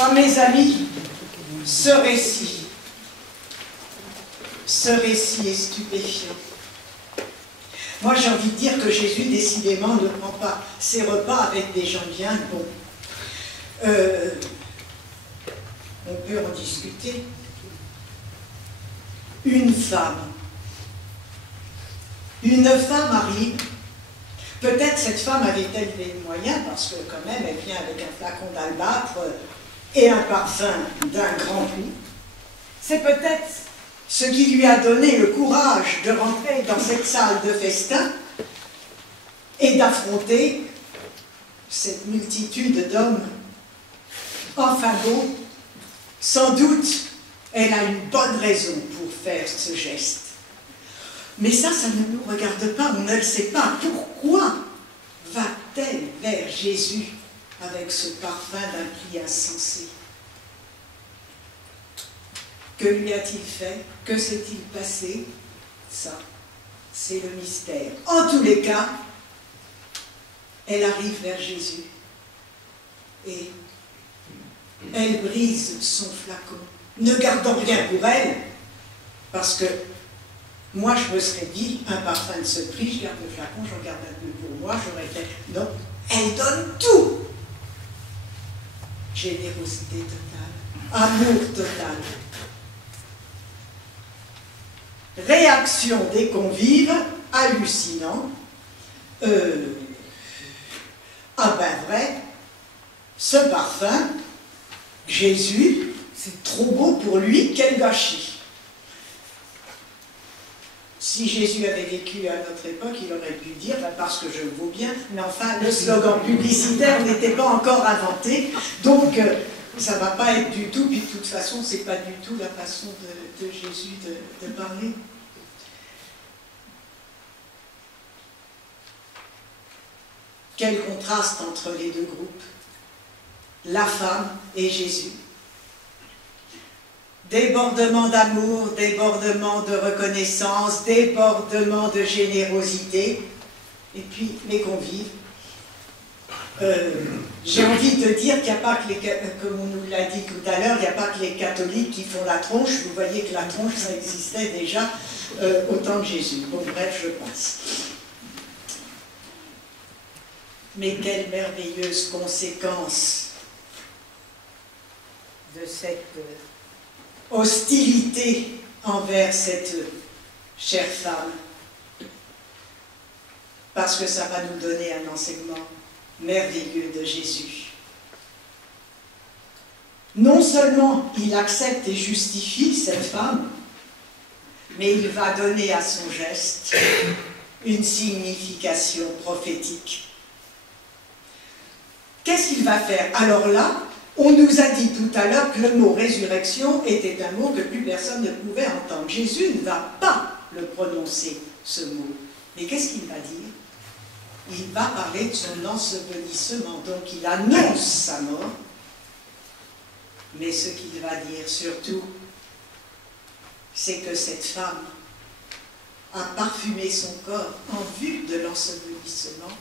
Ah, mes amis, ce récit est stupéfiant. Moi, j'ai envie de dire que Jésus, décidément, ne prend pas ses repas avec des gens bien bons. On peut en discuter. Une femme arrive. Peut-être cette femme avait-elle les moyens, parce que quand même, elle vient avec un flacon d'albâtre et un parfum d'un grand prix. C'est peut-être ce qui lui a donné le courage de rentrer dans cette salle de festin et d'affronter cette multitude d'hommes. Enfin bon, sans doute, elle a une bonne raison pour faire ce geste. Mais ça ne nous regarde pas, on ne le sait pas. Pourquoi va-t-elle vers Jésus avec ce parfum d'un prix insensé? Que lui a-t-il fait? Que s'est-il passé? Ça, c'est le mystère. En tous les cas, elle arrive vers Jésus et elle brise son flacon, ne gardant rien pour elle, parce que moi, je me serais dit, un parfum de ce prix, je garde le flacon, j'en garde un peu pour moi, j'aurais fait... Non, elle donne tout. Générosité totale, amour total. Réaction des convives, hallucinant. Ah ben vrai, ce parfum, Jésus, c'est trop beau pour lui, quel gâchis. Si Jésus avait vécu à notre époque, il aurait pu dire, ben parce que je le vaux bien, mais enfin, le slogan publicitaire n'était pas encore inventé, donc ça ne va pas être du tout, puis de toute façon, ce n'est pas du tout la façon de Jésus de parler. Quel contraste entre les deux groupes, la femme et Jésus. Débordement d'amour, débordement de reconnaissance, débordement de générosité, et puis les convives. J'ai envie de dire qu'il n'y a pas que les, comme on nous l'a dit tout à l'heure, il n'y a pas que les catholiques qui font la tronche. Vous voyez que la tronche, ça existait déjà au temps de Jésus. Bon, bref, je passe. Mais quelle merveilleuse conséquence de cette hostilité envers cette chère femme, parce que ça va nous donner un enseignement merveilleux de Jésus. Non seulement il accepte et justifie cette femme, mais il va donner à son geste une signification prophétique. Qu'est-ce qu'il va faire? Alors là, on nous a dit tout à l'heure que le mot résurrection était un mot que plus personne ne pouvait entendre. Jésus ne va pas le prononcer, ce mot. Mais qu'est-ce qu'il va dire? Il va parler de son ensevelissement. Donc il annonce sa mort. Mais ce qu'il va dire surtout, c'est que cette femme a parfumé son corps en vue de l'ensevelissement.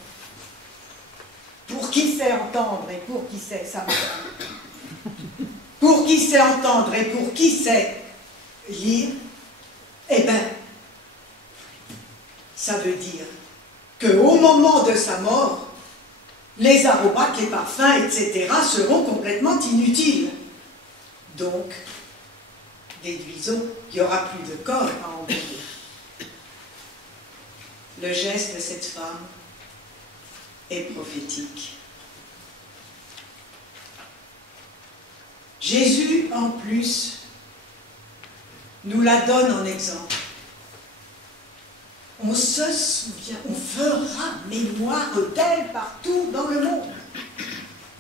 Pour qui sait entendre et pour qui sait, ça va. Pour qui sait entendre et pour qui sait lire, eh bien, ça veut dire qu'au moment de sa mort, les aromates, les parfums, etc. seront complètement inutiles. Donc, déduisons, il n'y aura plus de corps à enlever. Le geste de cette femme est prophétique. Jésus, en plus, nous la donne en exemple. On se souvient, on fera mémoire d'elle partout dans le monde. Vous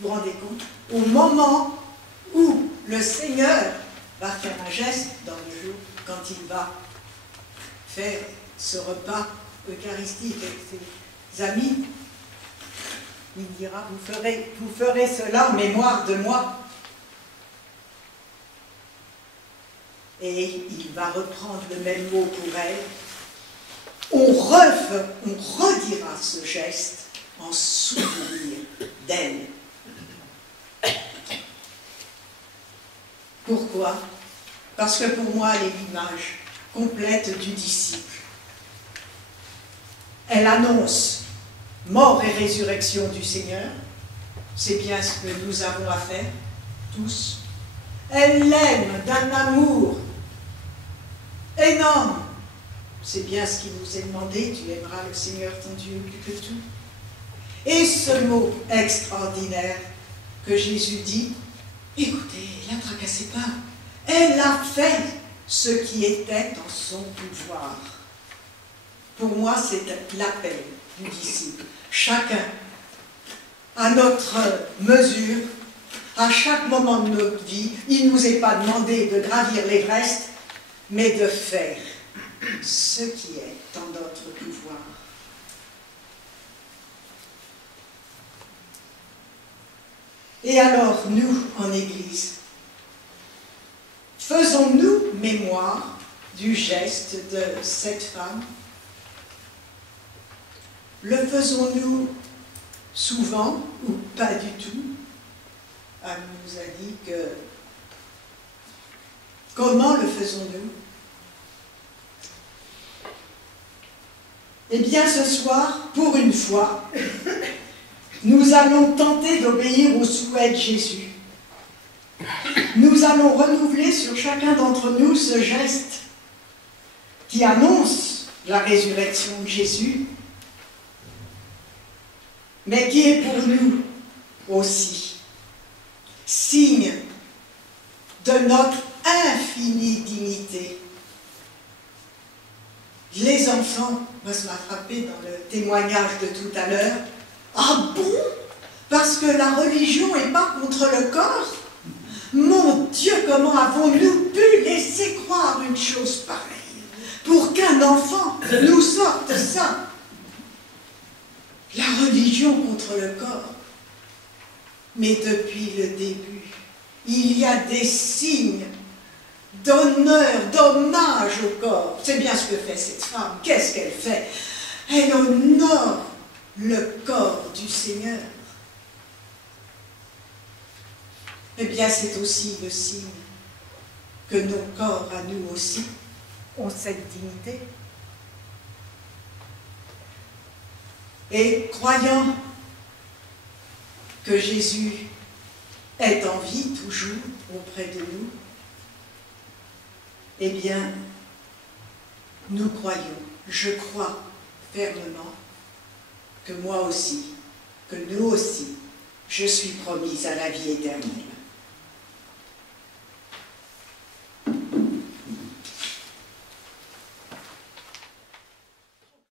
vous rendez compte? Au moment où le Seigneur va faire un geste dans le jour, quand il va faire ce repas eucharistique avec ses amis, il dira, vous ferez cela en mémoire de moi. Et il va reprendre le même mot pour elle. On redira ce geste en souvenir d'elle. Pourquoi? Parce que pour moi, elle est l'image complète du disciple. Elle annonce mort et résurrection du Seigneur. C'est bien ce que nous avons à faire, tous. Elle l'aime d'un amour énorme. C'est bien ce qui nous est demandé, tu aimeras le Seigneur ton Dieu plus que tout. Et ce mot extraordinaire que Jésus dit, écoutez, ne la tracassez pas. Elle a fait ce qui était en son pouvoir. Pour moi, c'est l'appel du disciple. Chacun, à notre mesure, à chaque moment de notre vie, il ne nous est pas demandé de gravir l'Everest, mais de faire ce qui est en notre pouvoir. Et alors, nous, en Église, faisons-nous mémoire du geste de cette femme? Le faisons-nous souvent ou pas du tout? Anne nous a dit que... Comment le faisons-nous? Eh bien, ce soir, pour une fois, nous allons tenter d'obéir au souhait de Jésus. Nous allons renouveler sur chacun d'entre nous ce geste qui annonce la résurrection de Jésus, mais qui est pour nous aussi signe de notre infinie dignité. Les enfants, moi ça m'a frappé dans le témoignage de tout à l'heure, ah bon? Parce que la religion n'est pas contre le corps? Mon Dieu, comment avons-nous pu laisser croire une chose pareille? Pour qu'un enfant nous sorte ça. La religion contre le corps. Mais depuis le début, il y a des signes d'honneur, d'hommage au corps. C'est bien ce que fait cette femme. Qu'est-ce qu'elle fait? Elle honore le corps du Seigneur. Eh bien, c'est aussi le signe que nos corps, à nous aussi, ont cette dignité. Et croyant que Jésus est en vie toujours auprès de nous, eh bien, nous croyons, je crois fermement que moi aussi, que nous aussi, je suis promise à la vie éternelle.